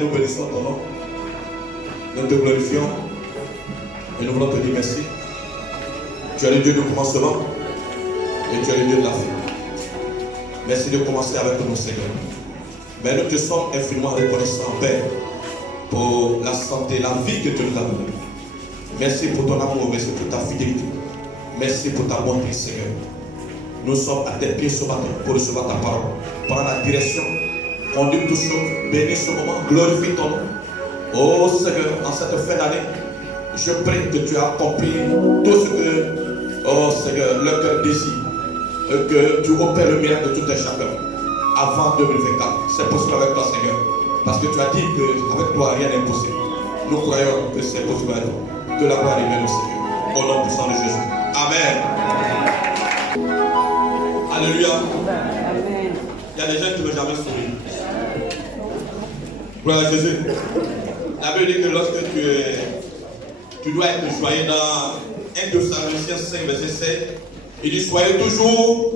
Nous bénissons ton nom, nous te glorifions et nous voulons te dire merci. Tu es le Dieu du commencement et tu es le Dieu de la fin. Merci de commencer avec nous, Seigneur. Mais nous te sommes infiniment reconnaissants, Père, pour la santé, la vie que tu nous as donnée. Merci pour ton amour, merci pour ta fidélité. Merci pour ta bonté, Seigneur. Nous sommes à tes pieds ce matin pour recevoir ta parole. Prends la direction. Conduis toutes choses, bénis ce moment, glorifie ton nom. Oh Seigneur, en cette fin d'année, je prie que tu accomplis tout ce que, oh Seigneur, le cœur désire, que tu opères le miracle de tout un chacun avant 2024. C'est possible avec toi, Seigneur, parce que tu as dit qu'avec toi, rien n'est impossible. Nous croyons que c'est possible avec toi. Que la gloire revienne au Seigneur. Au nom puissant de Jésus. Amen. Alléluia. Il y a des gens qui ne veulent jamais sourire. Gloire à Jésus. La Bible dit que lorsque tu dois être joyeux dans 1 Thessaloniciens 5, verset 7, il dit soyez toujours.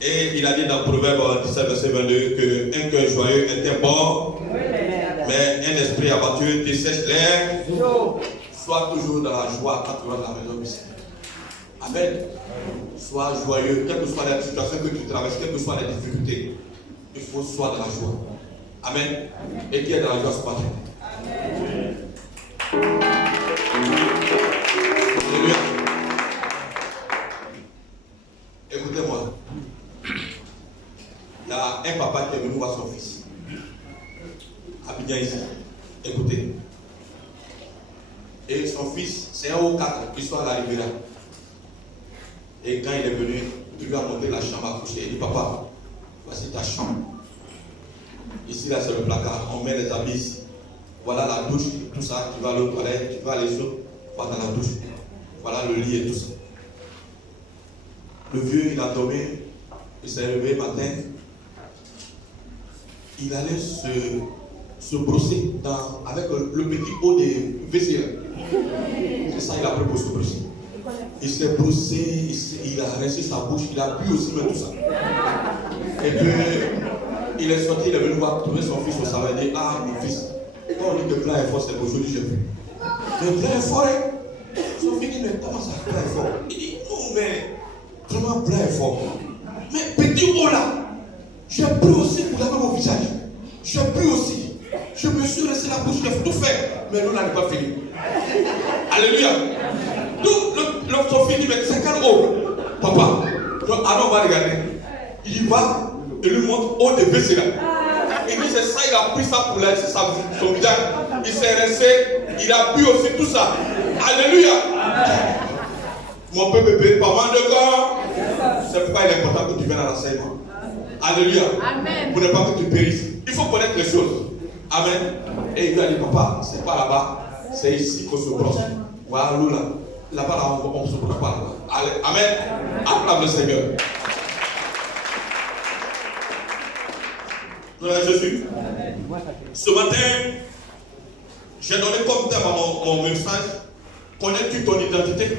Et il a dit dans Proverbe 17, verset 22 qu'un cœur joyeux est un bon, mais un esprit abattu dessèche l'air. Sois toujours dans la joie quand tu vas dans la maison du Seigneur. Amen. Sois joyeux, quelle que soit la situation que tu traverses, quelles que soient les difficultés. Il faut sois dans la joie. Amen. Et qui est dans la joie ce matin? Amen. Alléluia. Écoutez-moi. Il y a un papa qui est venu voir son fils. Abidjan ici. Écoutez. Et son fils, c'est un haut 4, il soit à la Riviera. Et quand il est venu, il lui a montré la chambre à coucher. Il dit, papa, voici ta chambre. Ici, là, c'est le placard. On met les habits ici. Voilà la douche, tout ça. Tu vas aller aux toilettes, tu vas aller sur, va dans la douche. Voilà le lit et tout ça. Le vieux, il a dormi. Il s'est réveillé le matin. Il allait se brosser avec le petit pot de vaisselle. C'est ça, il a pris pour se brosser. Il s'est brossé, il a rincé sa bouche, il a bu aussi, mais tout ça. Et puis, il est sorti, il est venu voir, trouver son fils au salon, il dit, ah, mon fils, quand on dit que plein est fort, c'est aujourd'hui, j'ai vu. Mais plein est fort, hein? Son fils dit, mais comment ça, plein est fort? Il dit, non, mais, vraiment plein est fort. Mais petit haut là, j'ai bu aussi pour laver mon visage. J'ai bu aussi. Je me suis resté la bouche, j'ai tout fait, mais l'eau n'a pas fini. Alléluia. Donc, son fils dit, mais c'est quel eau? Papa, alors on va regarder. Il va et lui montre eau de WC là. Il dit, c'est ça, il a pris ça pour laisser son visage. Il s'est resté, il a bu aussi tout ça. Alléluia. Mon peuple bébé, pas mal de corps. C'est pourquoi il est important que tu viennes à l'enseignement. Alléluia. Amen. Pour ne pas que tu périsses. Il faut connaître les choses. Amen. Et il lui a dit, papa, c'est pas là-bas, c'est ici qu'on se brosse. Voilà, l'eau là. Là-bas, là, on se brosse pas là-bas. Amen. Acclame le Seigneur. Gloire à Jésus. Ce matin, j'ai donné comme thème à mon message, connais-tu ton identité?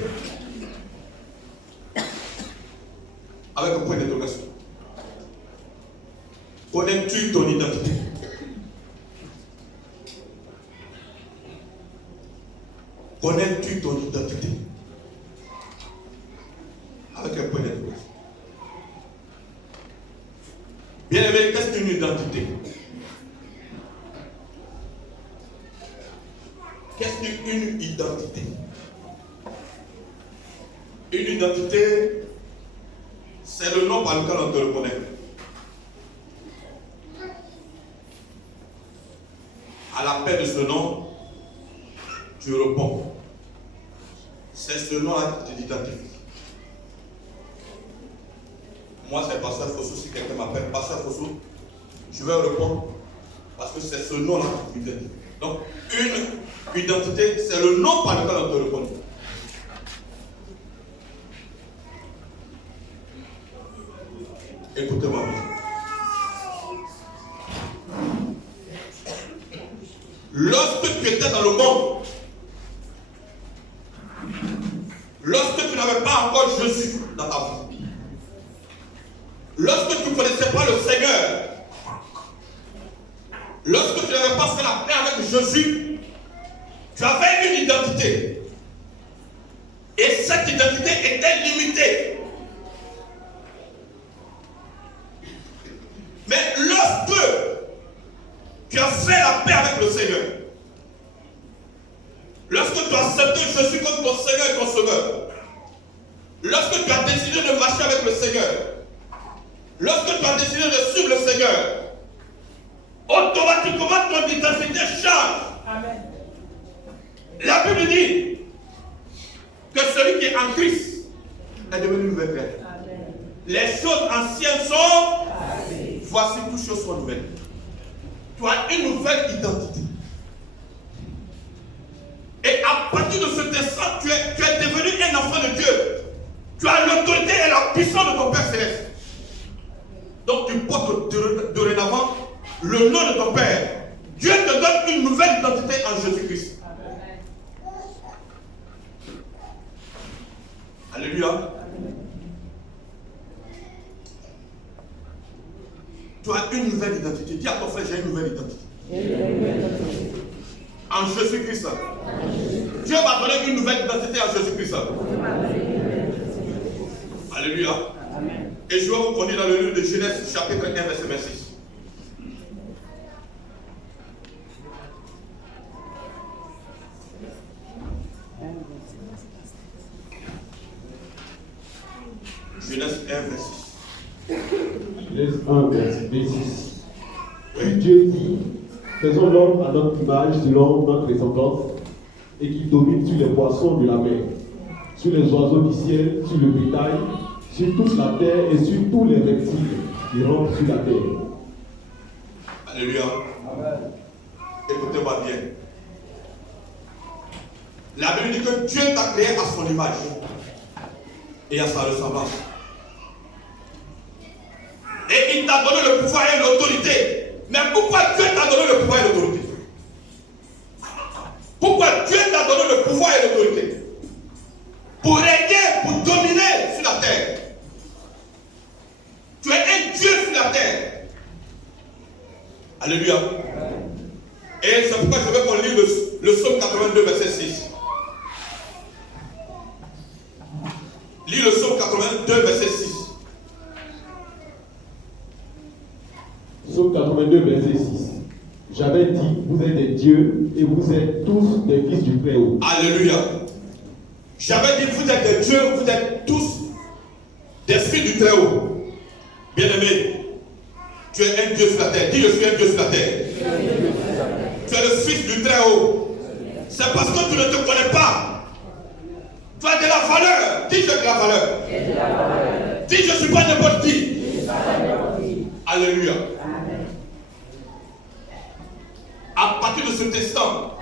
Avec un point d'interrogation. Connais-tu ton identité? Connais-tu ton identité? Avec un point d'interrogation. Bien aimé, qu'est-ce qu'une identité? Qu'est-ce qu'une identité? Une identité, c'est le nom par lequel on te reconnaît. À l'appel de ce nom, tu réponds. C'est ce nom-là qui t'identifie. Moi, c'est Pasteur Fossou. Si quelqu'un m'appelle Pasteur Fossou, je vais répondre parce que c'est ce nom-là qui m'identifie. Donc, une identité, c'est le nom par lequel on te reconnaît. Écoutez-moi bien. Lorsque tu étais dans le monde, lorsque tu n'avais pas encore Jésus dans ta vie, lorsque tu ne connaissais pas le Seigneur, Lorsque tu n'avais pas fait la paix avec Jésus, tu avais une identité. Et cette identité était limitée. Mais lorsque tu as fait la paix avec le Seigneur, lorsque tu as accepté Jésus comme ton Seigneur et ton Sauveur, lorsque tu as décidé de marcher avec le Seigneur, lorsque tu as décidé de suivre le Seigneur, automatiquement ton identité change. Amen. La Bible dit que celui qui est en Christ est devenu une nouvelle créature. Les choses anciennes sont passées. Voici, toutes choses sont nouvelles. Tu as une nouvelle identité. Et à partir de cet instant, tu es devenu un enfant de Dieu. Tu as l'autorité et la puissance de ton Père Céleste. Donc tu portes dorénavant le nom de ton Père. Dieu te donne une nouvelle identité en Jésus-Christ. Alléluia. Tu as une nouvelle identité. Dis à ton frère, j'ai une nouvelle identité. En Jésus-Christ. Dieu m'a donné une nouvelle identité en Jésus-Christ. Alléluia. Amen. Et je vais vous conduire dans le livre de Genèse, chapitre 1, verset 26. Genèse 1, verset 6. Genèse 1, verset 6. Oui. Dieu dit, faisons l'homme à notre image, selon notre ressemblance, et qu'il domine sur les poissons de la mer, sur les oiseaux du ciel, sur le bétail, sur toute la terre et sur tous les reptiles qui rampent sur la terre. Alléluia. Amen. Écoutez-moi bien. La Bible dit que Dieu t'a créé à son image et à sa ressemblance. Et il t'a donné le pouvoir et l'autorité. Mais pourquoi Dieu t'a donné le pouvoir et l'autorité? Pourquoi Dieu t'a donné le pouvoir et l'autorité? Pour régner, pour dominer sur la terre. Tu es un Dieu sur la terre. Alléluia. Et c'est pourquoi je veux qu'on lise le psaume 82, verset 6. Lis le psaume 82, verset 6. Psaume 82, verset 6. J'avais dit, vous êtes des dieux et vous êtes tous des fils du Très-Haut. Alléluia. J'avais dit, vous êtes des dieux, vous êtes tous des fils du Très-Haut. Bien-aimé, tu es un Dieu sur la terre. Dis, je suis un Dieu sur la terre. Tu es le fils du Très-Haut. C'est parce que tu ne te connais pas. Tu as de la valeur. Dis, j'ai de la valeur. Dis, je ne suis pas n'importe qui. Alléluia. À partir de cet instant,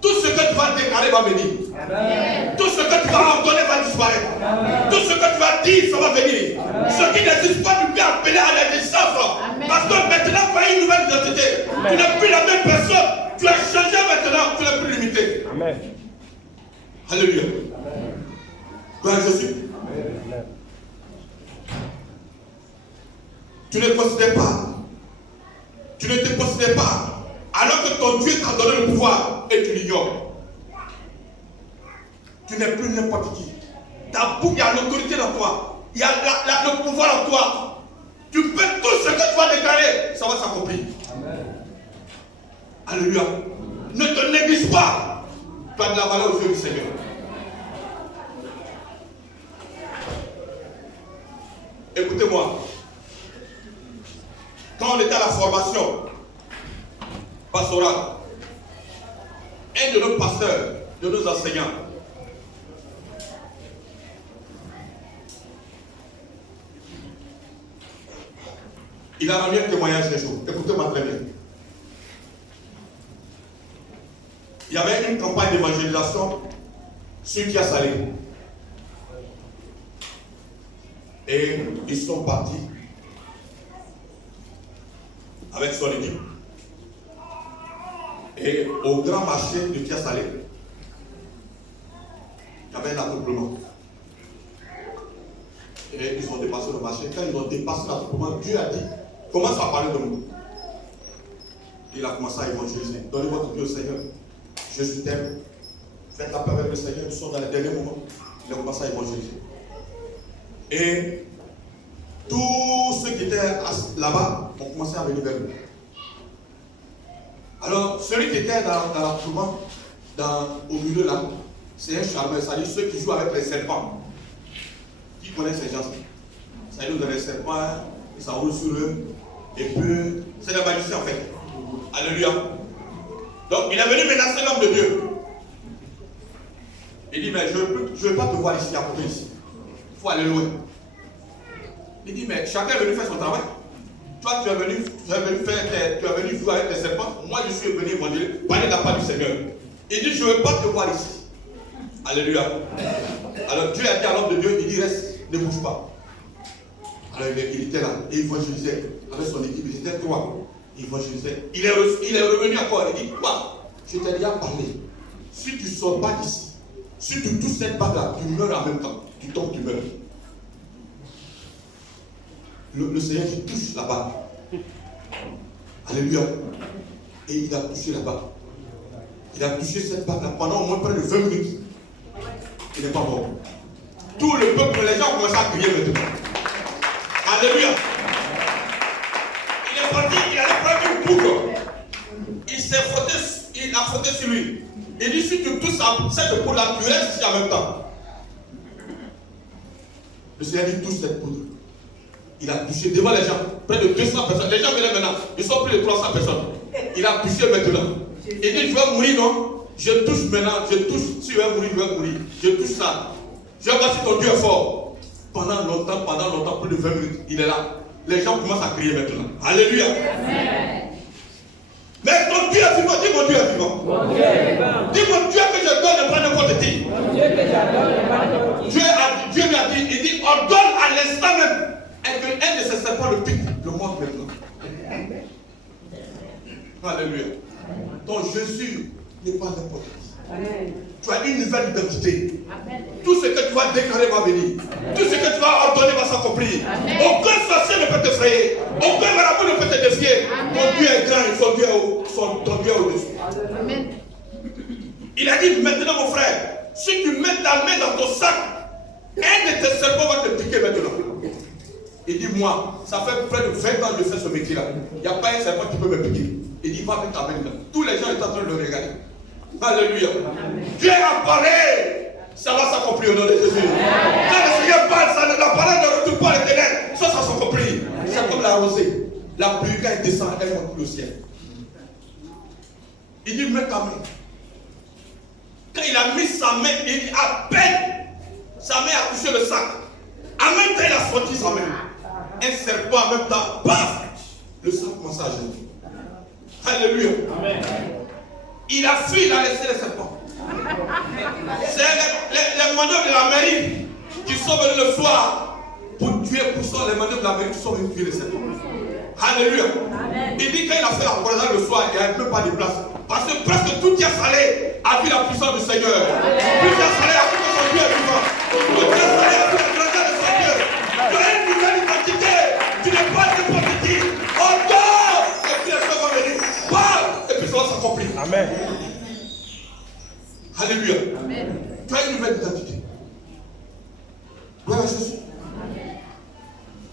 tout ce que tu vas déclarer va venir. Amen. Tout ce que tu vas ordonner va disparaître. Amen. Tout ce que tu vas dire, ça va venir. Amen. Ce qui n'existe pas, tu peux appeler à l'existence. Parce que maintenant, tu as une nouvelle identité. Amen. Tu n'es plus la même personne. Tu as changé maintenant, tu n'es plus limité. Amen. Alléluia. Gloire à Jésus. Amen. Tu ne considères pas. Tu ne te considères pas. Alors que ton Dieu t'a donné le pouvoir et tu l'ignores. Tu n'es plus n'importe qui. Il y a l'autorité dans toi. Il y a le pouvoir en toi. Tu peux tout ce que tu vas déclarer, ça va s'accomplir. Alléluia. Ne te néglige pas. Tu as de la valeur aux yeux du Seigneur. Écoutez-moi. Quand on était à la formation pastorale, un de nos pasteurs, de nos enseignants, il a rendu un témoignage des jours. Écoutez-moi très bien. Il y avait une campagne d'évangélisation sur Kia Salé. Et ils sont partis avec son équipe. Et au grand marché de Kia Salé, il y avait un attroupement. Et ils ont dépassé le marché. Quand ils ont dépassé l'attroupement, Dieu a dit, commence à parler de nous. Il a commencé à évangéliser. Donnez votre vie au Seigneur. Jésus t'aime. Faites la paix avec le Seigneur. Nous sommes dans les derniers moments. Il a commencé à évangéliser. Et tous ceux qui étaient là-bas ont commencé à venir vers lui. Alors, celui qui était dans la tourmente, au milieu là, c'est un charmeur, c'est-à-dire ceux qui jouent avec les serpents. Qui connaissent ces gens-là? C'est-à-dire vous avez les serpents, ils s'enroulent sur eux, et puis c'est des magiciens en fait. Alléluia. Donc il est venu menacer l'homme de Dieu. Il dit, mais je ne veux pas te voir ici, à côté ici. Il faut aller loin. Il dit, mais chacun est venu faire son travail. Toi, tu es venu jouer avec les serpents. Moi, je suis venu évangéliser, parler de la part du Seigneur. Il dit, je ne veux pas te voir ici. Alléluia. Alors Dieu a dit à l'homme de Dieu, il dit, reste, ne bouge pas. Alors il était là, et il évangélisait avec son équipe, ils étaient trois. Il évangélisait. Il est revenu encore, il dit, quoi? Je t'ai déjà parlé. Si tu ne sors pas d'ici, si tu touches cette bague-là, tu meurs en même temps. Tu tombes, tu meurs. Le Seigneur qui touche la bague. Alléluia. Et il a touché la bague. Il a touché cette bague-là pendant au moins près de 20 minutes. Il n'est pas mort. Tout le peuple, les gens ont commencé à crier maintenant. Alléluia. Il est parti, il allait prendre une boucle. Il a frotté sur lui. Il dit, si tu touches cette poudre-là, tu restes ici en même temps. Le Seigneur dit, touche cette poudre. Il a touché devant les gens, près de 200 personnes. Les gens venaient maintenant, ils sont plus de 300 personnes. Il a touché maintenant. Il dit, je vais mourir, non? Je touche maintenant, je touche. Si je vais mourir, je vais mourir. Je touche ça. Je vais voir si ton Dieu est fort. Pendant longtemps, plus de 20 minutes, il est là. Les gens commencent à crier maintenant. Alléluia. Amen. Mais ton Dieu est vivant, dis mon Dieu est vivant. Mon Dieu est vivant. Dis mon Dieu que je donne pas n'importe qui. Mon Dieu que j'adore pas n'importe qui. Dieu lui a dit, il dit, ordonne à l'instant même. Et que un de ses serpents le pique, le mord maintenant. Alléluia. Donc Jésus n'est pas n'importe qui. Amen. Tu as une nouvelle identité. Amen. Tout ce que tu vas déclarer va venir. Amen. Tout ce que tu vas ordonner va s'accomplir. Aucun sorcier ne peut te frayer. Aucun marabout ne peut te défier. Ton Dieu est grand et ton Dieu est au-dessus. Amen. Il a dit maintenant mon frère, si tu mets ta main dans ton sac, un de tes serpents va te piquer maintenant. Il dit moi, ça fait près de 20 ans que je fais ce métier-là. Il n'y a pas un serpent qui peut me piquer. Il dit va avec ta main là. Tous les gens étaient en train de le regarder. Alléluia. Dieu a parlé. Ça va s'accomplir au nom de Jésus. Quand le Seigneur parle, la parole ne retourne pas à l'éternel. Ça s'accomplit. C'est comme la rosée. La pluie, quand elle descend, elle monte le ciel. Il dit, mets ta main. Quand il a mis sa main, il dit, à peine sa main a touché le sac. En même temps, il a sorti sa main. Un serpent en même temps, paf, le sac commence à agir. Alléluia. Amen. Il a fui, il a laissé les serpents. C'est les manœuvres de la mairie qui sont venus le soir pour tuer, les manœuvres de la mairie qui sont venus tuer les serpents. Alléluia. Amen. Il dit quand il a fait la croisade le soir, il n'y avait même pas de place. Parce que presque tout Dieu salé a vu la puissance du Seigneur. Tout Dieu salé a vu que son Dieu est vivant. Tout Dieu salé a vu la grandeur de son Dieu. Tu as une nouvelle identité. Tu n'es pas n'importe qui. Encore. Et puis les choses vont venir. Parle. Et puis ça va s'accomplir. Amen. Alléluia. Amen. Tu as une nouvelle identité. Gloire à Jésus.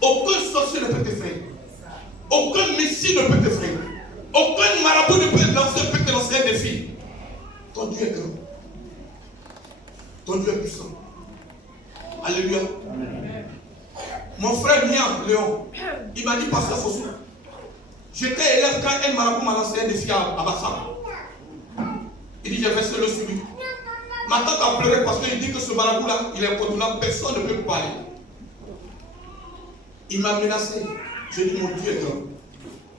Aucun sorcier ne peut t'effrayer. Aucun messie ne peut t'effrayer. Aucun marabout ne peut te lancer un défi. Ton Dieu est grand. Ton Dieu est puissant. Alléluia. Amen. Mon frère Nian, Léon, il m'a dit, pasteur Fossou, j'étais élève quand un marabout m'a lancé un défi à Bassam. Il dit, j'ai versé le sur lui. Ma tante a pleuré parce qu'il dit que ce marabout-là, il est incontournable, personne ne peut me parler. Il m'a menacé. J'ai dit, mon Dieu est grand.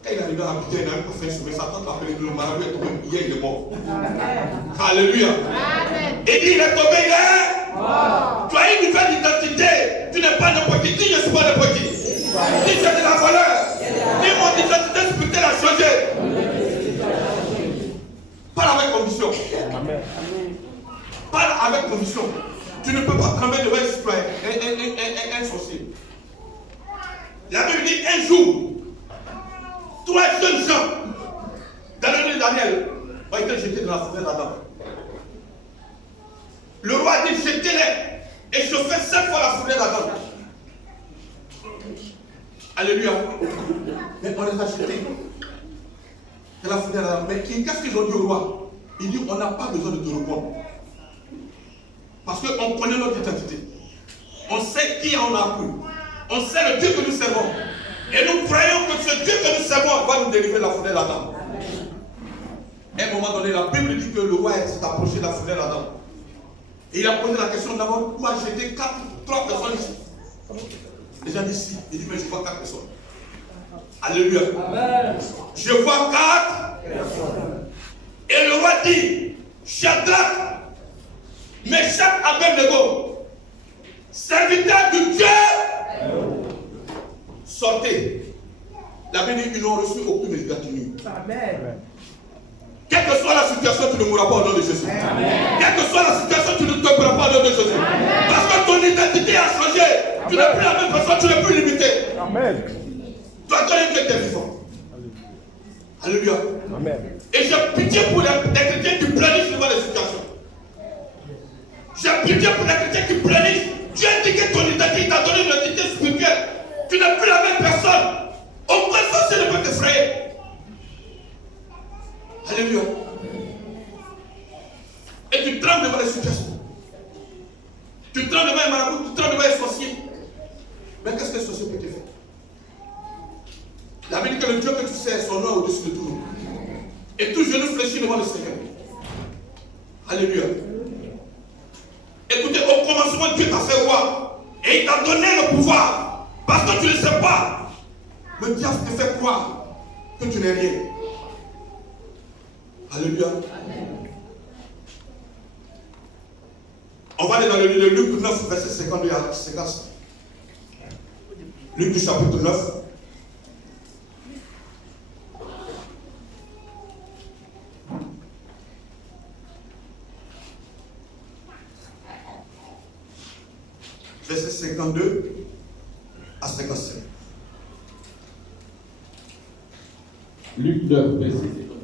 Quand il est arrivé à habiter, il n'a même pas fait sauver. Sa tante a appelé le marabout est tombé. Hier, il est mort. Amen. Alléluia. Amen. Il dit, il est tombé, il est mort. Tu as une nouvelle identité. Tu n'es pas n'importe qui. Dis, je ne suis pas n'importe qui. Dis, j'ai de la valeur. Dis, mon identité spirituelle a changé. Parle avec conviction. Amen. Parle avec conviction. Tu ne peux pas trembler devant un citoyen, un sorcier. La Bible dit un jour, 3 jeunes gens Daniel ont été jetés dans la fournaise d'Adam. Le roi a dit jetez-les et chauffez 7 fois la fournaise d'Adam. Alléluia. Mais on les a jetés dans la fournaise d'Adam. Mais qu'est-ce qu'ils ont dit au roi? Il dit on n'a pas besoin de te répondre. Parce qu'on connaît notre identité. On sait qui on a cru. On sait le Dieu que nous servons. Et nous croyons que ce Dieu que nous servons va nous délivrer de la fournaise d'Adam. À un moment donné, la Bible dit que le roi s'est approché de la fournaise d'Adam. Et il a posé la question d'abord, où a jeté 3 personnes ici? Les gens disent si. Il dit, mais je vois 4 personnes. Alléluia. Amen. Je vois 4 personnes. Et le roi dit, Shadrach, Meshach, Abednego, serviteurs du Dieu, sortez. La Bible dit, ils n'ont reçu aucune égratignure. Amen. Quelle que soit la situation, tu ne mourras pas au nom de Jésus. Amen. Quelle que soit la situation, tu ne te mourras pas au nom de Jésus. Amen. Parce que ton identité a changé. Amen. Tu n'es plus la même personne, tu n'es plus limité. Amen. Tu as donné que tu es vivant. Alléluia. Amen. Et j'ai pitié pour les chrétiens qui planifient devant les situations. J'ai pitié pour les chrétiens qui planifient. Dieu a dit que ton identité t'a donné une identité spirituelle. Tu n'es plus la même personne. Aucun sorcier ne peut t'effrayer. Alléluia. Et tu trembles devant les situations. Tu trembles devant les marabouts, tu trembles devant les sorciers. Mais qu'est-ce que les sorciers peuvent te faire? La Bible dit que le Dieu que tu sais, son nom est au-dessus de tout nom. Et tout genou fléchit devant le Seigneur. Alléluia. Écoutez, au commencement, Dieu t'a fait roi. Et il t'a donné le pouvoir. Parce que tu ne le sais pas. Le diable te fait croire que tu n'es rien. Alléluia. Amen. On va aller dans le livre de Luc 9, verset 52 à 55. Luc du chapitre 9. Verset 52 à 55. Luc 9, verset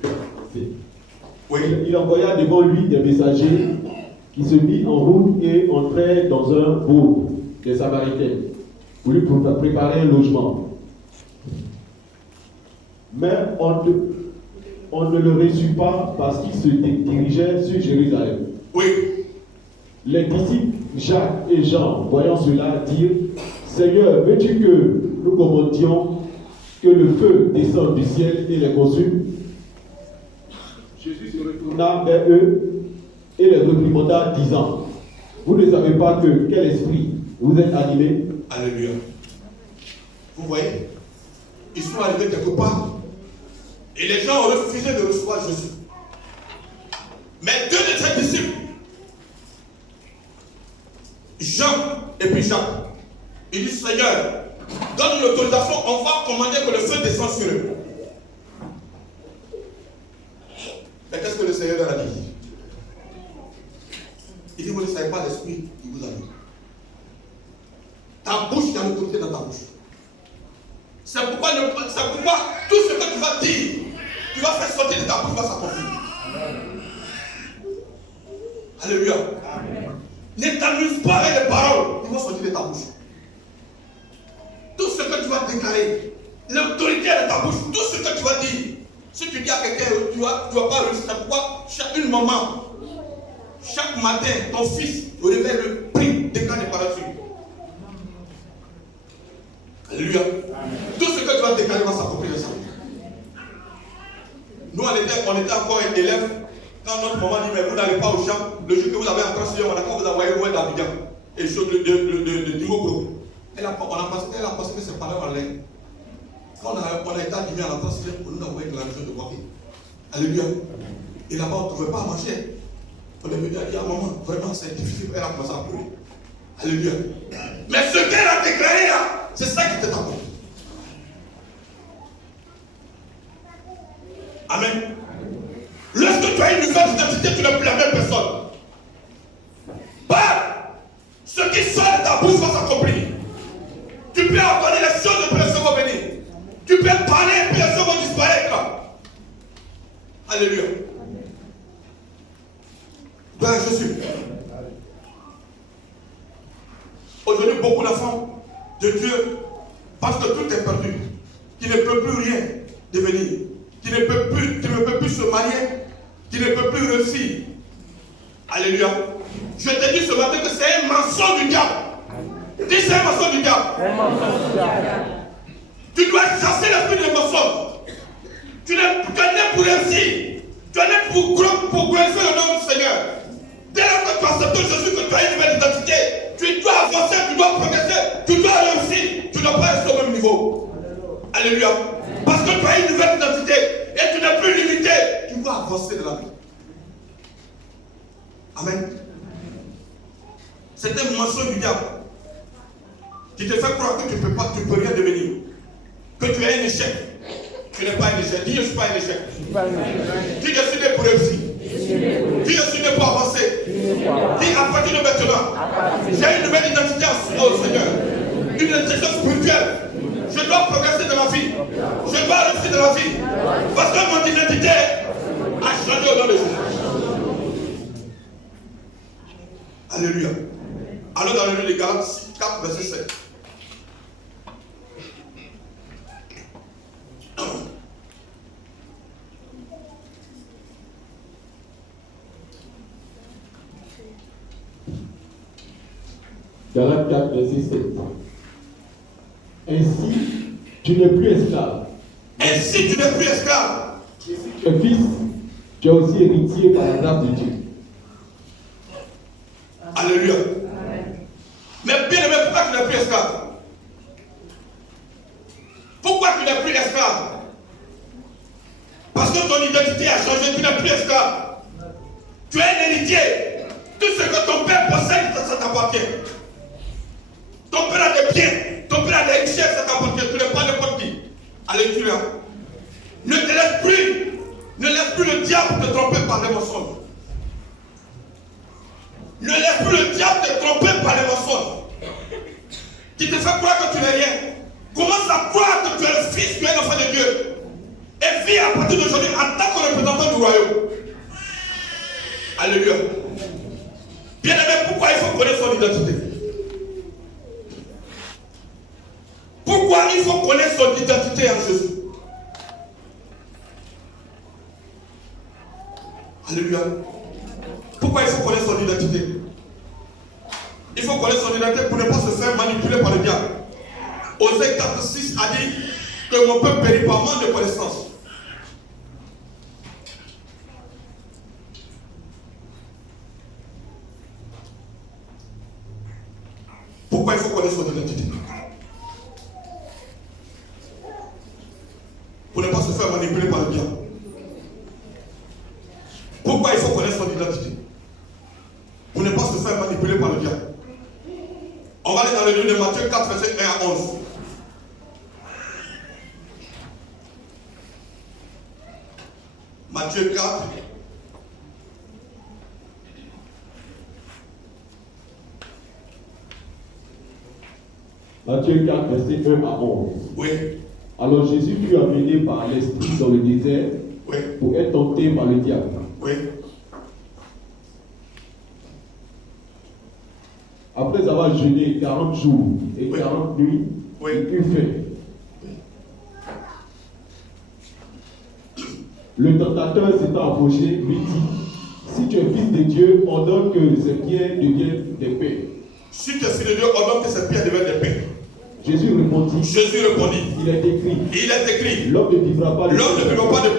52. Oui. Il envoya devant lui des messagers qui se mirent en route et entrèrent dans un bourg des Samaritains pour lui préparer un logement. Mais on ne le reçut pas parce qu'il se dirigeait sur Jérusalem. Oui. Les disciples Jacques et Jean, voyant cela, dirent, Seigneur, veux-tu que nous commandions que le feu descende du ciel et les consume? Jésus se retourna vers eux et les réprimanda, disant, vous ne savez pas que quel esprit vous êtes animés? Alléluia. Vous voyez, ils sont arrivés quelque part et les gens ont refusé de recevoir Jésus. Mais 2 de ses disciples, Jean et puis Jacques, ils disent, Seigneur, donne l'autorisation, on va commander que le feu descende sur eux. Mais qu'est-ce que le Seigneur leur a dit? Il dit, vous ne savez pas l'esprit qui vous anime. Ta bouche, il y a l'autorité dans ta bouche. C'est pourquoi tout ce que tu vas dire, tu vas faire sortir de ta bouche, va s'accomplir. Alléluia. Amen. Ne t'amuse pas avec les paroles qui vont sortir de ta bouche. Tout ce que tu vas déclarer, l'autorité de ta bouche, tout ce que tu vas dire. Si tu dis à quelqu'un, tu ne vas pas réussir. C'est pourquoi une maman, chaque matin, ton fils, au réveil, le prie, déclare des paroles sur lui. Alléluia. Tout ce que tu vas déclarer va s'accomplir de ça. Nous, on était encore un élève. Quand notre maman dit, mais vous n'allez pas au champ, le jour que vous avez entré sur on a vous envoyé loin d'Abidjan et de Dimogro. Elle a pensé que c'est parlé en l'air. Quand on a été admis à la transition, on nous a envoyé de la région de Boaké. Alléluia. Et là-bas, on ne trouvait pas à manger. On est venu dire, maman, vraiment c'est difficile. Elle a commencé à pleurer. Alléluia. Mais ce qu'elle a déclaré là, c'est ça qui t'est apporté. Amen. Lorsque tu as une nouvelle identité, tu n'es plus la même personne. Bah, ce qui sort de ta bouche va s'accomplir. Tu peux ordonner les choses et puis les choses vont venir. Tu peux parler et puis les choses vont disparaître. Alléluia. Gloire à Jésus. Aujourd'hui, beaucoup d'enfants de Dieu, parce que tout est perdu, qui ne peut plus rien devenir, qui ne peut plus se marier, qui ne peut plus réussir. Alléluia. Je te dis ce matin que c'est un mensonge du diable. Dis c'est un mensonge du diable. Tu dois chasser l'esprit de mensonge. Tu es né pour réussir. Tu es né pour glorifier le nom du Seigneur. Dès lors que tu acceptes Jésus, que tu as une nouvelle identité, tu dois avancer, tu dois progresser, tu dois réussir. Tu ne dois pas rester au même niveau. Alléluia. Parce que tu as une nouvelle identité et tu n'es plus limité. Tu dois avancer de la vie. Amen. C'est un mensonge du diable qui te fait croire que tu ne peux rien devenir. Que tu es un échec. Tu n'es pas un échec. Dis je ne suis pas un échec. Dis je suis né pour réussir. Dis je suis né pour avancer. Dis à partir de maintenant, j'ai une nouvelle identité au Seigneur. Une identité spirituelle. Je dois progresser dans la vie. Je dois réussir dans la vie. Parce que mon identité a changé au nom de Jésus. Alléluia. Alors dans le livre de Galates 4, verset 7. Galates 4, verset 7. Ainsi, tu n'es plus esclave. Ainsi, tu n'es plus esclave. Tu es fils, tu es aussi héritier par la grâce de Dieu. Alléluia. Mais bien aimé, pourquoi tu n'es plus esclave? Pourquoi tu n'es plus esclave? Parce que ton identité a changé, tu n'es plus esclave. Tu es un héritier. Tout ce que ton père possède, ça t'appartient. Ton père a des biens, ton père a des richesses, ça t'appartient. Tu n'es pas n'importe qui. Alléluia. Ne laisse plus le diable te tromper par les mensonges. Ne laisse plus le diable te tromper par les mensonges. Qui te fait croire que tu n'es rien. Commence à croire que tu es le fils, tu es l'enfant de Dieu. Et vis à partir d'aujourd'hui en tant que représentant du royaume. Alléluia. Bien aimé, pourquoi il faut connaître son identité? Pourquoi il faut connaître son identité en Jésus? Alléluia. Pourquoi il faut connaître son identité? Il faut connaître son identité pour ne pas se faire manipuler par le diable. Osée 4:6 a dit que mon peuple périt par manque de connaissance. Pourquoi il faut connaître son identité? Pour ne pas se faire manipuler par le diable. Pourquoi il faut connaître son identité? Pour ne pas se faire manipuler par le diable. On va aller dans le livre de Matthieu 4, verset 1 à 11. Matthieu 4. Matthieu 4, verset 1 à 11. Oui. Alors Jésus fut amené par l'Esprit dans le désert Oui. pour être tenté par le diable. Oui. Après avoir jeûné 40 jours et 40 nuits, Oui. il eut faim. Le tentateur s'étant approché, lui dit, si tu es fils de Dieu, ordonne que ces pierres deviennent des pains. Si tu es fils de Dieu, ordonne que ces pierres deviennent des pains. Jésus répondit, Il est écrit, l'homme ne vivra pas de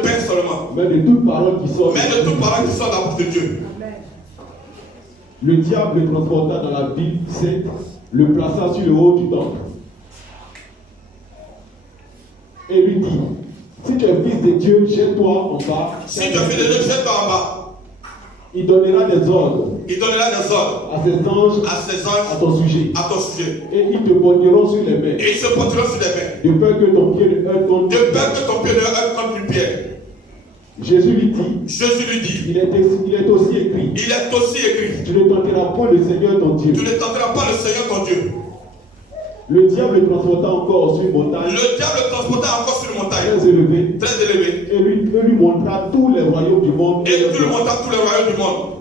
pain seulement, mais de toute parole qui sort mais de toute parole qui sort de la bouche de Dieu. Le diable le transporta dans la ville sainte, le plaça sur le haut du temple et lui dit, si tu es fils de Dieu, jette-toi en bas. Si tu es fils de Dieu, jette-toi en bas. Il donnera des ordres à ses anges à ton sujet. Et ils te porteront sur les mains. De peur que ton pied ne heurte contre une pierre. Jésus lui dit, il est aussi écrit, tu ne tenteras pas le Seigneur ton Dieu. Le diable le transporta encore sur une montagne. Le diable le transporta encore sur une montagne. Très élevée. Très élevée. Et lui montra tous les royaumes du monde. Et lui montra tous les royaumes du monde.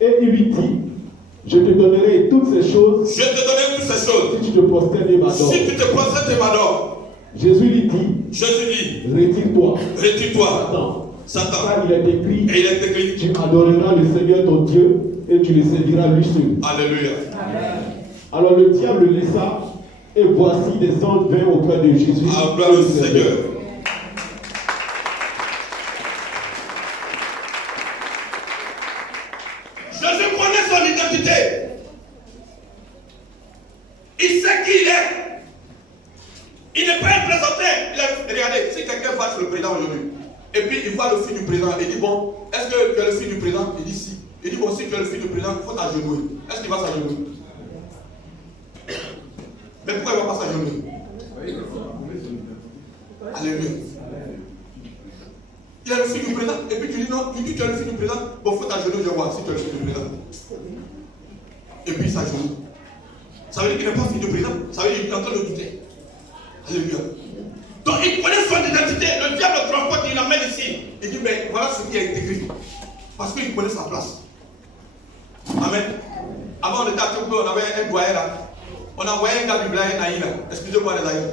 Et il lui dit, je te donnerai toutes ces choses. Je te donnerai toutes ces choses. Si tu te prosternes et m'adores. Si tu te prosternes et m'adores. Jésus lui dit, retire-toi. Retire-toi. Satan. Car il est écrit, et il est écrit, tu adoreras le Seigneur ton Dieu et tu le serviras lui seul. Alléluia. Amen. Alors le diable le laissa et voici des anges vinrent auprès de Jésus. Ah, gloire au Seigneur. Jésus connaît son identité. Il sait qui il est. Il n'est pas imprésenté. Regardez, si quelqu'un va sur le président aujourd'hui, et puis il voit le fils du président, il dit bon, est-ce que tu es le fils du président? Il dit si. Il dit bon, si tu es le fils du président, il faut t'agenouiller. Est-ce qu'il va s'agenouiller? Mais pourquoi il ne va pas s'agenouiller? Alléluia. Il est le fils du président, et puis tu dis non, tu dis tu es le fils du président, bon, il faut t'agenouiller, je vois, si tu es le fils du président. Et puis il s'agenouille. Ça veut dire qu'il n'est pas fils du président, ça veut dire qu'il est en train de douter. Alléluia. Donc il connaît son identité, le diable le transporte, il l'amène ici. Il dit, mais voilà ce qui est écrit. Parce qu'il connaît sa place. Amen. Avant on était à Tchoukou, on avait un doyen là. On a envoyé un gars du Blaye Naïla. Excusez-moi les amis.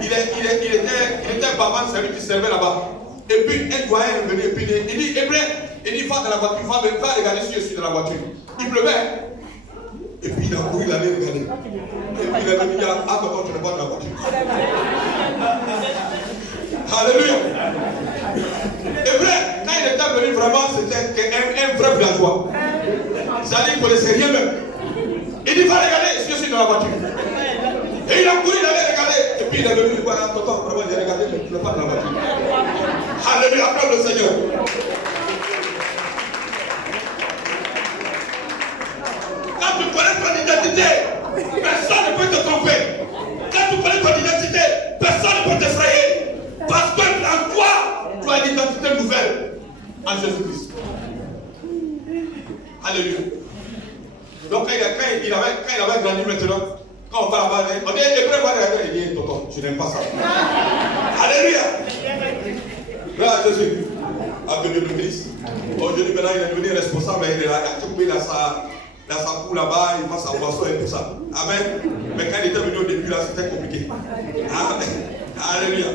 Il était barman, c'est lui qui servait là-bas. Et puis un doyen est venu et puis il dit, Hébreu, il dit, va dans la voiture, va regarder si je suis dans la voiture. Il pleuvait. Et puis il a couru, il allait regarder. Et puis il est venu, il a dit, ah, comment tu n'es pas dans la voiture. Alléluia. Et vrai, quand il était venu, vraiment, c'était un vrai villageois. C'est-à-dire qu'il ne connaissait rien même. Il dit, va regarder si je suis dans la voiture. Et il a couru, il allait regarder. Et puis il est venu, voilà, tonton, vraiment, il a regardé, mais tu n'es pas dans la voiture. Alléluia, acclame le Seigneur. Quand tu connais ton identité, personne ne peut te tromper. Quand tu connais ton identité, personne ne peut t'effrayer. Parce que en toi, tu as une identité nouvelle en Jésus-Christ. Alléluia. Donc quand il avait grandi maintenant, quand on va là-bas, on dit, il dit, tonton, je n'aime pas ça. Alléluia. Grâce à Jésus. À Dieu le bénisse. Aujourd'hui, maintenant, il est devenu responsable, il est là, il a sa cour là-bas, il fait sa boisson et tout ça. Amen. Mais quand il était venu au début, là, c'était compliqué. Amen. Alléluia.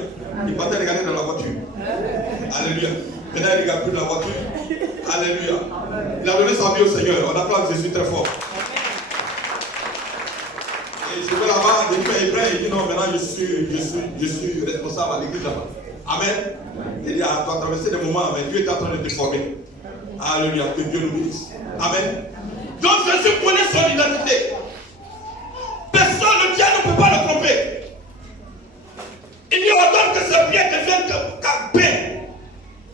Il partait regarder dans la voiture. Alléluia. Maintenant, il ne regarde plus dans la voiture. Alléluia. Il a donné sa vie au Seigneur. On acclame Jésus très fort. Et je vais là-bas, il fait Hébreu, il dit non, maintenant je suis responsable à l'église là-bas. Amen. Il dit, tu as traversé des moments, mais Dieu est en train de te former. Alléluia. Que Dieu nous bénisse. Amen. Donc Jésus connaît son identité. Personne, le diable ne peut pas le tromper. Il dit, ordonne que ce bien devienne qu'un paix.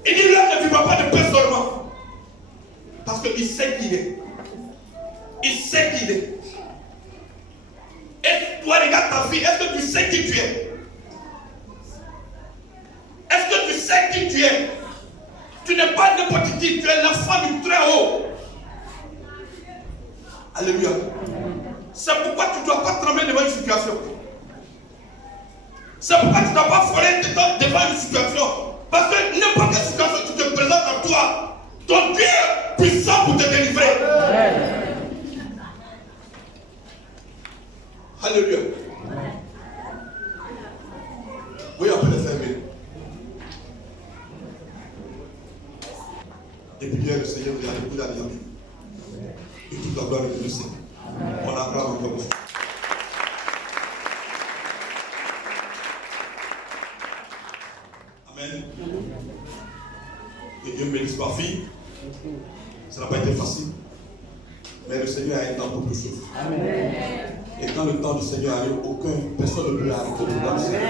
Il dit, l'homme ne vivra pas de paix seulement. Parce qu'il sait qui il est. Il sait qui il est. Et toi, regarde ta vie, est-ce que tu sais qui tu es? Est-ce que tu sais qui tu es? Tu n'es pas n'importe qui, tu es l'enfant du Très-Haut. Alléluia. C'est pourquoi tu ne dois pas trembler devant une situation. C'est pourquoi tu ne dois pas frôler devant une situation. Parce que n'importe quelle situation qui te présente à toi, ton Dieu est puissant pour te délivrer. Alléluia. Oui, on peut le fermer. Depuis hier, le Seigneur nous a dit beaucoup d'amis. Et toute la gloire est de Dieu. On acclame encore. Amen. Que Dieu bénisse ma fille. Ça n'a pas été facile. Mais le Seigneur a un temps pour tout chose. Amen. Et quand le temps du Seigneur arrive, personne ne peut arrêter le temps du Seigneur.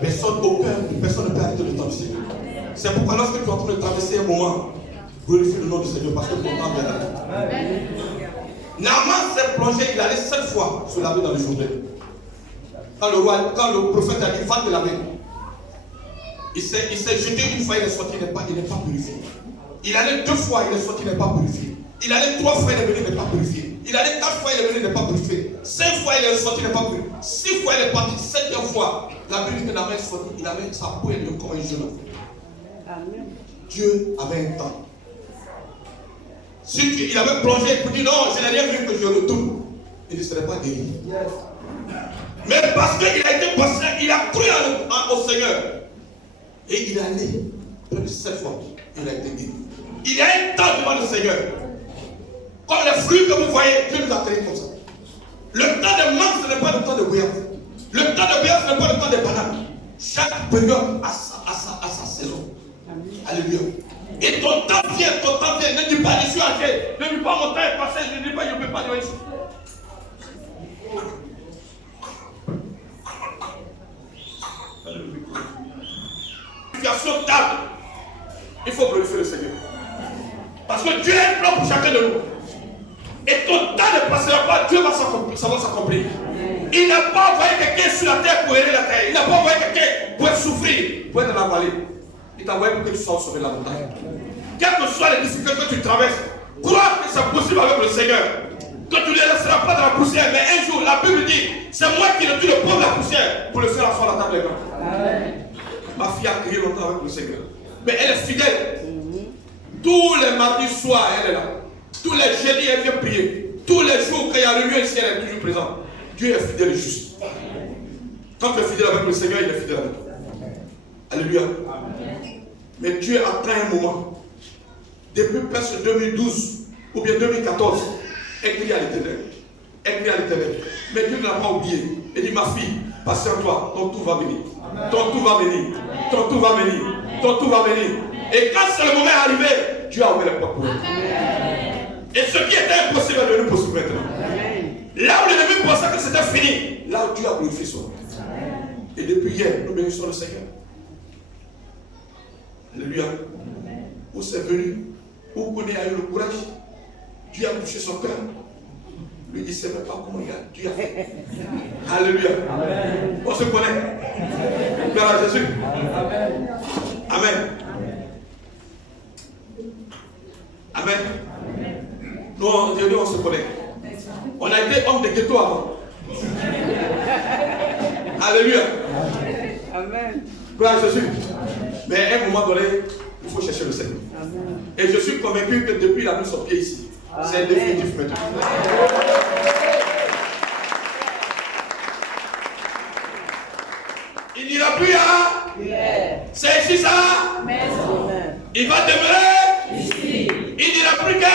Personne ne peut arrêter le temps du Seigneur. C'est pourquoi lorsque tu es en train de traverser un moment, glorifie le nom du Seigneur parce que ton temps vient d'arriver. Naaman s'est plongé, il allait 7 fois se laver dans le Jourdain. Quand le prophète a dit, va te laver. Il s'est jeté une fois, il est sorti, il n'est pas purifié. Il allait 2 fois, il est sorti, il n'est pas purifié. Il allait 3 fois, il est venu, il n'est pas purifié. Il allait 4 fois, il est venu, il n'est pas briefé. 5 fois, il est sorti, il n'est pas briefé. 6 fois, il est parti. 7e fois, la Bible dit que la main est sortie. Il avait sa peau et comme un jeune enfant. Dieu avait un temps. Si il avait plongé et dit non, je n'ai rien vu que je retourne, il ne serait pas guéri. Mais parce qu'il a été patient, il a cru au Seigneur. Et il est allé près de 7 fois. Il a été guéri. Il y a un temps devant le Seigneur. Comme les fruits que vous voyez, Dieu nous a créés comme ça. Le temps de mangue, ce n'est pas le temps de goyave. Le temps de goyave, ce n'est pas le temps de banane. Chaque période a sa saison. Alléluia. Et ton temps vient, Ne dis pas, je suis âgé. Ne dis pas, mon temps est passé. Ne dis pas, je ne peux pas dire ici. Situation stable. Il faut glorifier le Seigneur. Parce que Dieu a un plan pour chacun de nous. Et ton temps ne passera pas, Dieu va s'accomplir. Il n'a pas envoyé quelqu'un sur la terre pour hérer la terre. Il n'a pas envoyé quelqu'un pour souffrir, pour être dans la vallée. Il t'a envoyé pour que tu sois sauvé de la montagne. Quelles que soient les difficultés que tu traverses, crois que c'est possible avec le Seigneur. Que tu ne les laisseras pas dans la poussière. Mais un jour, la Bible dit, c'est moi qui ne tue le pauvre de la poussière pour le faire asseoir à la table des grands. Ma fille a crié longtemps avec le Seigneur. Mais elle est fidèle. Tous les mardis soirs, elle est là. Tous les jeudis, elle vient prier. Tous les jours qu'il y a le lieu ici, elle est toujours présente. Dieu est fidèle et juste. Quand tu es fidèle avec le Seigneur, il est fidèle avec toi. Alléluia. Mais Dieu attend un moment. Depuis presque 2012 ou bien 2014, elle crie à l'Éternel. Elle crie à l'Éternel. Mais Dieu ne l'a pas oublié. Il dit, ma fille, patiente-toi, ton tour va venir. Ton tour va venir. Ton tour va venir. Ton tour va venir. Et quand c'est le moment arrivé, Dieu a ouvert la porte pour elle. Et ce qui était impossible est devenu possible maintenant. Là où l'ennemi pensait que c'était fini, là où Dieu a glorifié son nom. Et depuis hier, nous bénissons le Seigneur. Alléluia. Où c'est venu, où Koné a eu le courage, Dieu a touché son cœur. Lui, il ne sait même pas comment Dieu a fait. Alléluia. On se connaît. Gloire à Jésus. Amen. Amen. Nous, on se connaît. On a été homme de ghetto avant. Alléluia. Amen. Gloire à Jésus. Mais à un moment donné, il faut chercher le Seigneur. Et je suis convaincu que depuis il a mis son pied ici. C'est définitif maintenant. Il n'ira plus à. C'est ici ça. Il va demeurer ici. Il n'ira plus qu'à.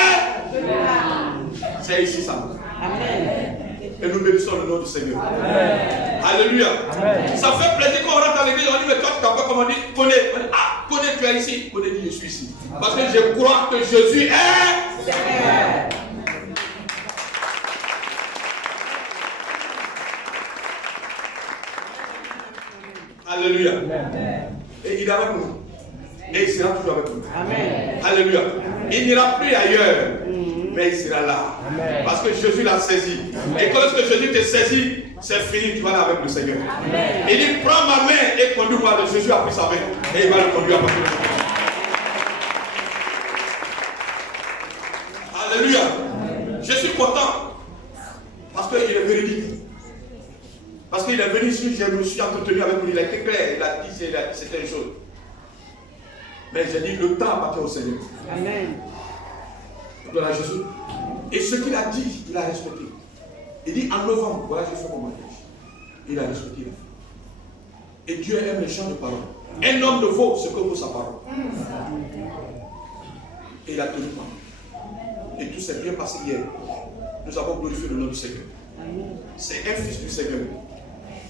C'est ici ça. Amen. Et nous bénissons le nom du Seigneur. Amen. Alléluia. Amen. Ça fait plaisir quand on rentre dans l'église, on dit, mais toi tu t'appelles comme on dit, connais. Ah, connais, tu es ici. Connais, dit, je suis ici. Parce que je crois que Jésus est Seigneur. Alléluia. Amen. Et il est avec nous. Et il sera toujours avec nous. Amen. Alléluia. Il n'ira plus ailleurs. Mais il sera là. Amen. Parce que Jésus l'a saisi. Amen. Et quand est-ce que Jésus te saisit, c'est fini, tu vas là avec le Seigneur. Amen. Il dit, prends ma main et conduis-moi. Jésus a pris sa main et il va le conduire à partir de maintenant. Alléluia. Amen. Je suis content parce qu'il est véridique. Parce qu'il est venu ici, je me suis entretenu avec lui, il a été clair, il a dit certaines choses. Mais j'ai dit, le temps appartient au Seigneur. Amen. Gloire à Jésus. Et ce qu'il a dit, il a respecté. Il dit en novembre, voilà, je fais mon mariage. Il a respecté, il a fait. Et Dieu aime les chants de parole. Un homme ne vaut ce que vaut sa parole. Et il a tenu parole. Et tout s'est bien passé hier. Nous avons glorifié le nom du Seigneur. C'est un fils du Seigneur.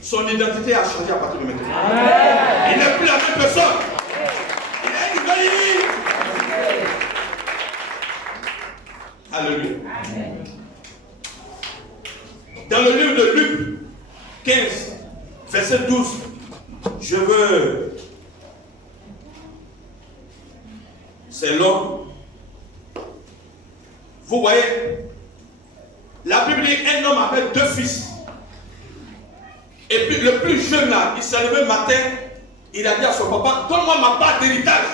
Son identité a changé à partir de maintenant. Amen. Il n'est plus la même personne. Il est du pays. Alléluia. Amen. Dans le livre de Luc 15, verset 12, je veux. C'est l'homme. Vous voyez, la Bible dit qu'un homme avait 2 fils. Et puis le plus jeune là, il s'est levé le matin, il a dit à son papa, donne-moi ma part d'héritage.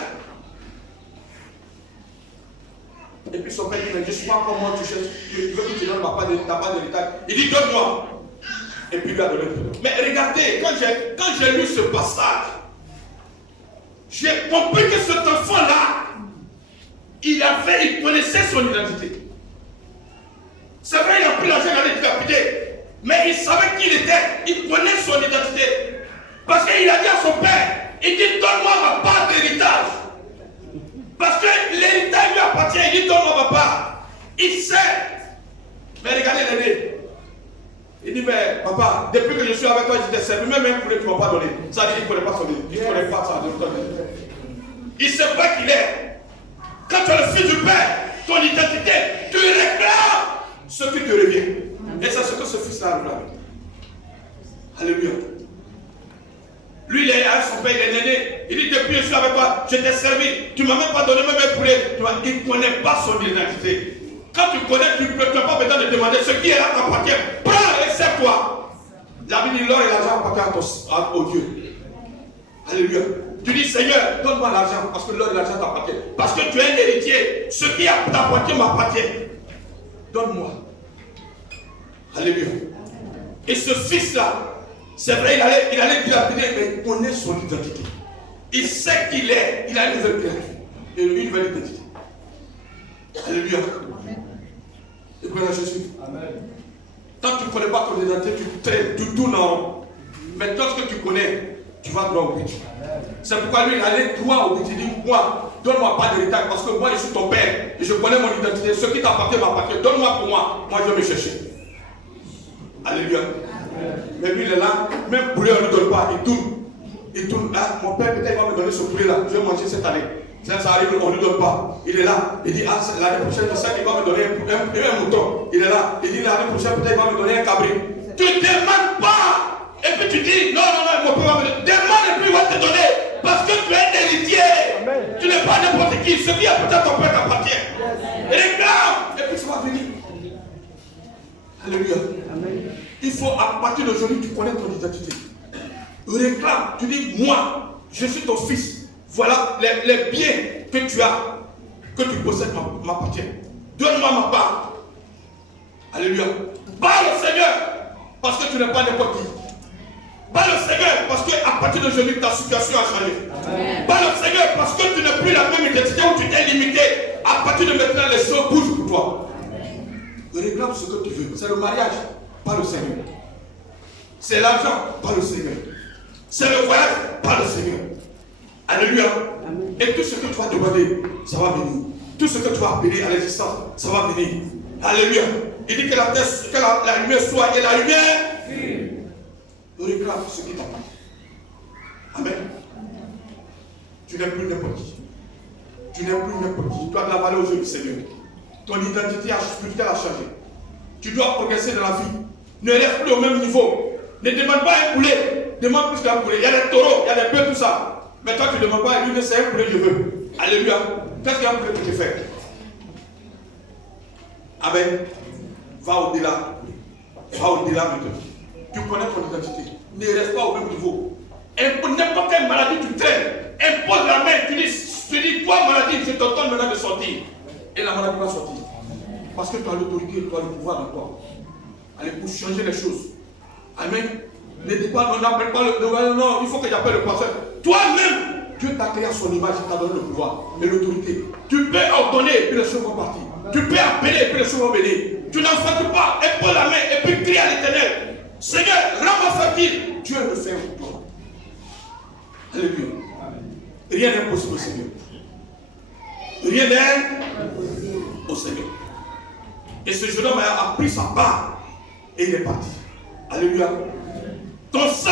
Et puis son père dit, mais je ne sais pas comment tu cherches, tu veux que tu donnes ta part de l'État. Il dit, donne-moi. Et puis il lui a donné. Mais regardez, quand j'ai lu ce passage, j'ai compris que cet enfant-là, il connaissait son identité. C'est vrai, il a pris l'argent, il allait dilapider. Mais il savait qui il était. Il connaît son identité. Parce qu'il a dit à son père, il dit, donne-moi ma part d'héritage. Parce que l'héritage lui appartient. Il dit, donne-moi ma part. Il sait. Mais regardez l'aîné. Il dit, mais papa, depuis que je suis avec toi, je t'ai servi, même un poulet, tu ne m'as pas donné. Ça dit, il ne connaît pas son identité. Il ne connaît pas ça. Il ne sait pas qu'il est. Quand tu es le fils du Père, ton identité, tu réclames ce qui te revient. Et c'est ce que ce fils-là a réclamé. Alléluia. Lui, il est avec son père, il est né. Il dit, depuis que je suis avec toi, je t'ai servi. Tu ne m'as même pas donné même un poulet. Il ne connaît pas son identité. Quand tu connais, tu n'as pas besoin de demander ce qui est là t'appartient. Prends et serve-toi. La Bible dit, l'or et l'argent appartiennent au Dieu. Alléluia. Tu dis, Seigneur, donne-moi l'argent parce que l'or et l'argent t'appartiennent. Parce que tu es un héritier. Ce qui t'appartient m'appartient. Donne-moi. Alléluia. Et ce fils-là, c'est vrai, il allait dilapider, mais il connaît son identité. Il sait qu'il est. Il a une nouvelle créature. Et une nouvelle identité. Alléluia. Et crois à Jésus. Amen. Tant que tu ne connais pas ton identité, tu tournes en rond. Mais lorsque tu connais, tu vas droit au but. C'est pourquoi lui, il allait droit au but. Il dit, moi, donne-moi pas d'héritage parce que moi, je suis ton père. Et je connais mon identité. Ce qui t'appartient m'appartient. Donne-moi pour moi. Moi, je vais me chercher. Alléluia. Amen. Mais lui, il est là. Même poulet, on ne lui donne pas. Il tourne. Il tourne. Ah, mon père, peut-être, il va me donner ce poulet-là. Je vais manger cette année. Ça arrive, on ne lui donne pas. Il est là. Il dit, ah, l'année prochaine, je sais qu'il va me donner un mouton. Il est là. Il dit, l'année prochaine, peut-être, il va me donner un cabri. Tu ne demandes pas. Et puis tu dis, non, mon père va me donner. Demande et puis il va te donner. Parce que tu es un héritier. Amen. Tu n'es pas n'importe qui. Ce qui a peut-être ton père t'appartient. Réclame. Et puis ça va venir. Alléluia. Amen. Il faut, à partir d'aujourd'hui, tu connais ton identité. Réclame. Tu dis, moi, je suis ton fils. Voilà les biens que tu as, que tu possèdes m'appartiennent. Donne-moi ma part. Alléluia. Parle au Seigneur, parce que tu n'es pas n'importe qui. Parle au Seigneur, parce qu'à partir d'aujourd'hui, ta situation a changé. Amen. Parle au Seigneur, parce que tu n'as plus la même identité où tu t'es limité. À partir de maintenant, les choses bougent pour toi. Réclame ce que tu veux. C'est le mariage, pas le Seigneur. C'est l'argent, pas le Seigneur. C'est le voyage, pas le Seigneur. Alléluia. Amen. Et tout ce que tu vas demander, ça va venir. Tout ce que tu vas appeler à l'existence, ça va venir. Alléluia. Il dit que la lumière soit et la lumière. Réclame ce qui t'appartient. Amen. Tu n'es plus n'importe qui. Tu n'es plus n'importe qui. Tu dois te la valeur aux yeux du Seigneur. Ton identité spirituelle a changé. Tu dois progresser dans la vie. Ne reste plus au même niveau. Ne demande pas un poulet. Demande plus qu'un poulet. Il y a des taureaux, il y a des bœufs, tout ça. Mais toi, tu ne demandes pas à lui, c'est un poulet, je veux. Alléluia. Qu'est-ce qu'un poulet que tu fais? Amen. Va au-delà. Va au-delà maintenant. Tu connais ton identité. Ne reste pas au même niveau. N'importe quelle maladie, tu traînes. Impose la main. Tu dis, toi, maladie, je te donne maintenant de sortir. Et la maladie va sortir. Parce que tu as l'autorité, tu as le pouvoir en toi. Allez, pour changer les choses. Amen. Ne dis pas, on n'appelle pas le. Non, il faut que j'appelle le pasteur. Toi-même, Dieu t'a créé à son image, il t'a donné le pouvoir et l'autorité. Tu peux ordonner et puis les choses vont partir. Tu peux appeler et puis les choses vont venir. Tu n'en fais pas, épaule la main et puis crie à l'Éternel. Seigneur, rends-moi fertile. Dieu le fait pour toi. Alléluia. Rien n'est impossible au Seigneur. Rien n'est impossible au Seigneur. Et ce jeune homme a pris sa part et il est parti. Alléluia. Ton sang,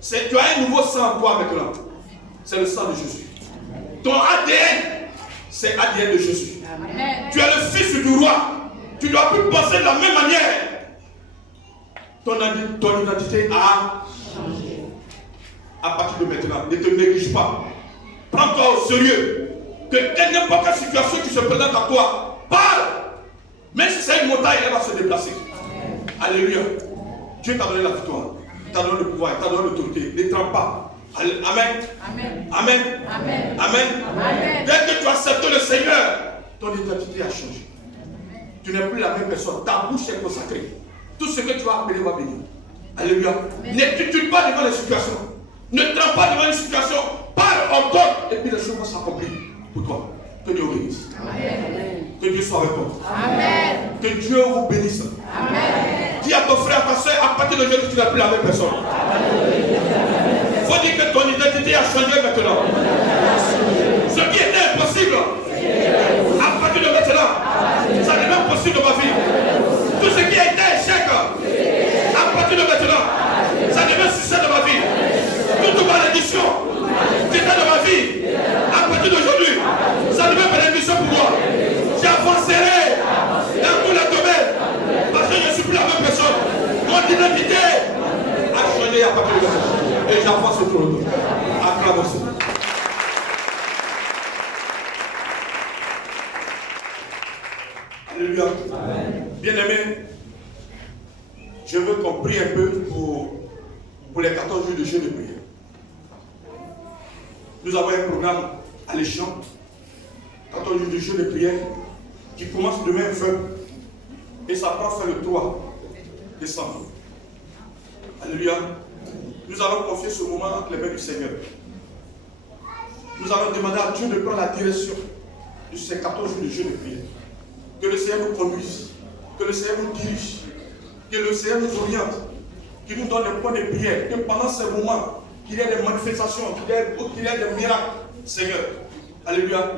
tu as un nouveau sang en toi maintenant. C'est le sang de Jésus. Ton ADN, c'est ADN de Jésus. Amen. Tu es le fils du roi. Tu ne dois plus penser de la même manière. Ton identité a changé. À partir de maintenant, ne te néglige pas. Prends-toi au sérieux. Que n'importe quelle situation qui se présente à toi, parle. Même si c'est une montagne, elle va se déplacer. Amen. Alléluia. Dieu t'a donné la victoire. Il t'a donné le pouvoir, il t'a donné l'autorité. Ne trempe pas. Amen. Amen. Amen. Amen. Amen. Amen. Dès que tu acceptes le Seigneur, ton identité a changé. Tu n'es plus la même personne. Ta bouche est consacrée. Tout ce que tu vas appeler va venir. Alléluia. N'étudie pas devant les situations. Ne trempe pas devant les situations. Parle en toi. Et puis les choses vont s'accomplir pour toi. Que Dieu bénisse. Amen. Que Dieu soit avec toi. Amen. Que Dieu vous bénisse. Amen. Dis à ton frère, à ta soeur, à partir d'aujourd'hui, tu n'es plus la même personne. Il faut dire que ton identité a changé maintenant. Ce qui était impossible, à partir de maintenant, ça devient possible dans ma vie. Tout ce qui a été échec, à partir de maintenant, ça devient succès dans ma vie. Toute malédiction qui était dans ma vie, à partir d'aujourd'hui, ça devient bénédiction pour moi. J'avancerai dans tous les domaines parce que je ne suis plus la même personne. Mon identité a changé à partir de maintenant. Et j'avance autour de nous. Acclamons. Alléluia. Bien-aimés, je veux qu'on prie un peu pour les 14 jours de jeûne de prière. Nous avons un programme alléchant, 14 jours de jeûne de prière, qui commence demain 20 et ça prend fin le 3 décembre. Alléluia. Nous allons confier ce moment entre les mains du Seigneur. Nous allons demander à Dieu de prendre la direction de ces 14 jours de jeûne de prière. Que le Seigneur nous conduise, que le Seigneur nous dirige, que le Seigneur nous oriente, qu'il nous donne les points de prière, que pendant ces moments, qu'il y ait des manifestations, qu'il y ait des miracles. Seigneur, alléluia,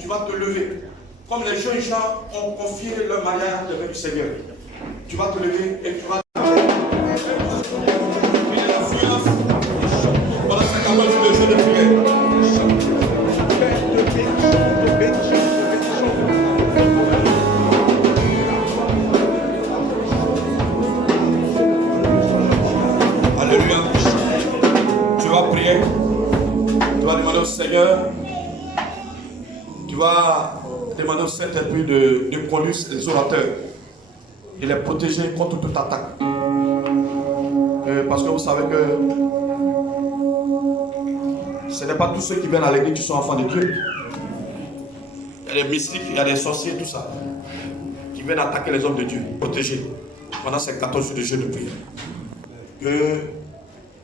tu vas te lever. Comme les jeunes gens ont confié leur mariage à du Seigneur. Tu vas te lever et tu vas... Pendant ces 14 jours de jeûne de prière. Au Seigneur, tu vas demander au Saint-Esprit de conduire les orateurs et les protéger contre toute attaque. Parce que vous savez que ce n'est pas tous ceux qui viennent à l'église qui sont enfants de Dieu. Il y a des mystiques, il y a des sorciers, tout ça, qui viennent attaquer les hommes de Dieu, protéger pendant ces 14 jours de jeûne de prière.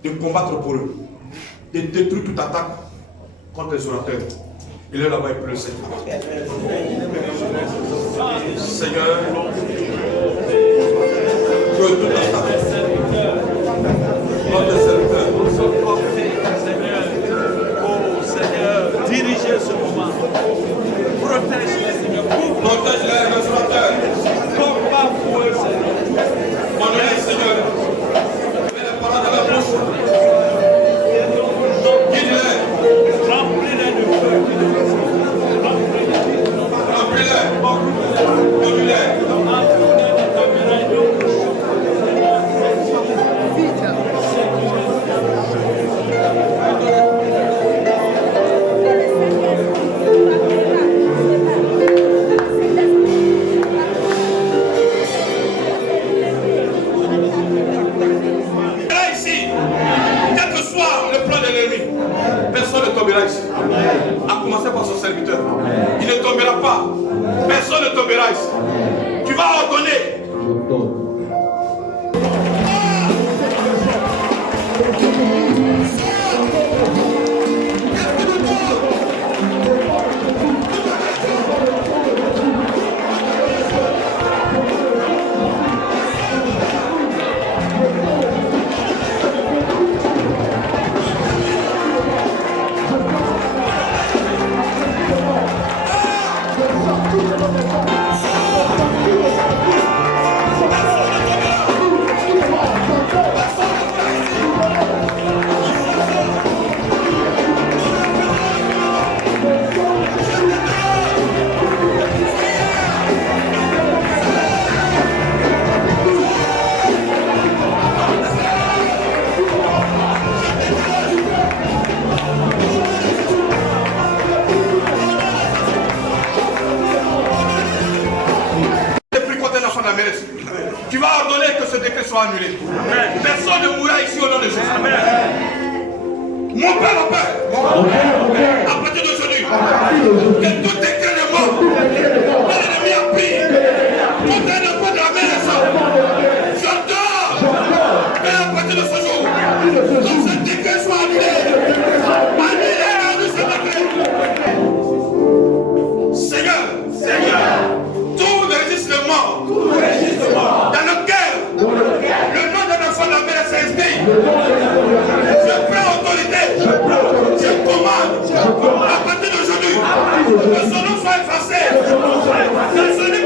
De combattre pour eux, de détruire toute attaque contre les orateurs. Il est là-bas et peut le Seigneur. Seigneur, que toute attaque contre les serviteurs. Oh Seigneur, dirigez ce moment. Protège-les, protège les orateurs. Combat pour eux, Seigneur. Pardonnez, Seigneur. Mets les paroles dans la bouche. Guide-les. Remplis-les de feu. Remplis-les. Conduis-les. A commencer par son serviteur. Il ne tombera pas. Personne ne tombera ici. Tu vas ordonner. Tu vas ordonner que ce décret soit annulé. Amen. Personne ne mourra ici au nom de Jésus. Amen. Mon Père, à partir d'aujourd'hui, que tout décret de mort Je prends autorité. Je commande. À partir d'aujourd'hui, que son nom soit effacé. Que son nom